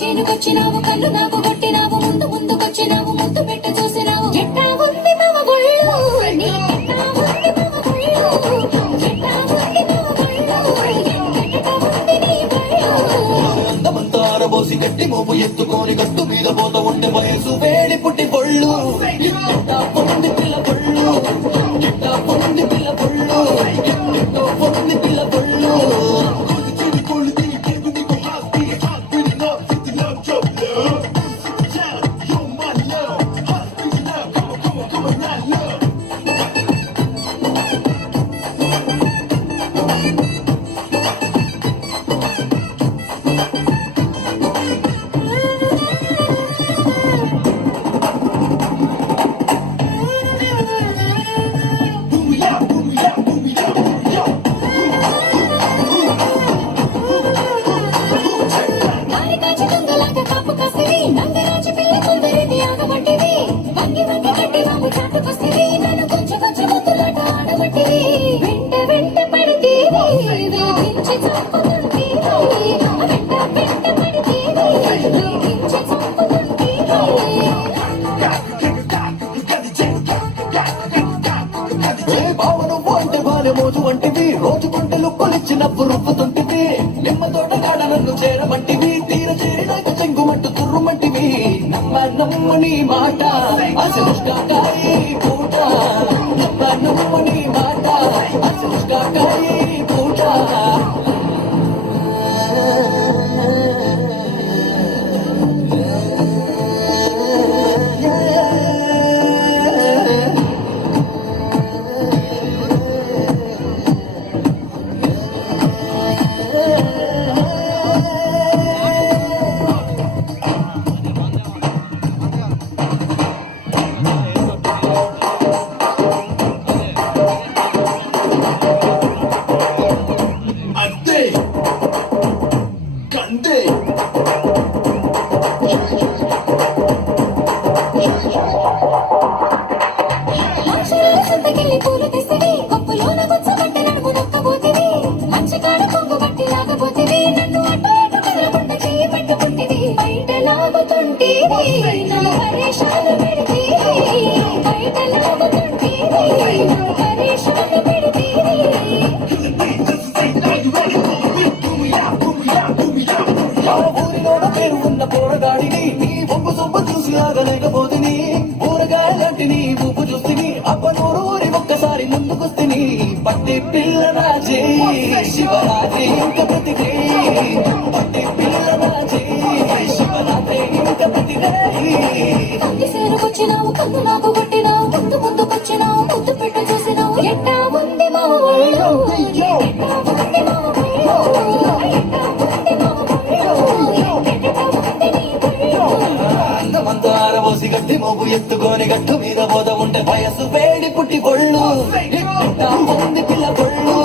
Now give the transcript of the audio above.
చేనుకొచ్చినావు కళ్ళు నాకు కొట్టినావు ముందు ముందుకొచ్చినావు ముద్దు పెట్ట చూసినావు ఎట్టా ఉంది మమ గొళ్ళు నీ ఎట్టా ఉంది మమ గొళ్ళు ఎట్టా ఉంది మమ గొళ్ళు ఎట్టా ఉంది నీ గొళ్ళు అందమంతా ఆరబోసి గట్టి మోపు ఎత్తుకొని గట్టు మీద పోత ఉంటే వయసు వేడి పుట్టి పొళ్ళు ఎట్టా పొంది పిల్ల పొళ్ళు ఎట్టా పొంది పిల్ల పొళ్ళు ఎట్టో పొంది పిల్ల పొళ్ళు మోజు వంటివి రోజు కొంటలు కొలిచినప్పు రుప్పుతుంటివి నిమ్మ తోటగాడ నన్ను చేరమంటివి తీర చేరినాక చెంగుమంటూ తుర్రుమంటివి నమ్మని మాట అసలుష్కాకాయి పూట నమ్మని మాట అసలుష్కాకాయి పూట ఊరిలోన పేరు ఉన్న పోరగాడిని నీ ఒప్పు సొప్పు చూసి ఆగలేకపోతిని ఊరగాయలాంటి నీ ఊపు చూస్తిని అప్పనూరు ఊరి ఒక్కసారి ముందుకొస్తిని పట్టి పిల్ల రాజే శివరాత్రి ఇంక ప్రతిదే పట్టి పిల్ల రాజే శివరాత్రి ఇంక ప్రతిదే వచ్చినావు కన్ను నాకు కొట్టినావు ముందు ముందుకొచ్చినావు ముద్దు పెట్ట చూసినావు ఎట్టా ఉంది మా ఊళ్ళో ఎట్టా ఉంది మా ఊళ్ళో ఎట్టా ఉంది మా అందమంతా ఆరబోసి గట్టి మోపు ఎత్తుకొని గట్టు మీద పోత ఉంటే వయసు వేడి పుట్టి పొళ్ళు ఎట్టా ఉంది పిల్ల పొళ్ళు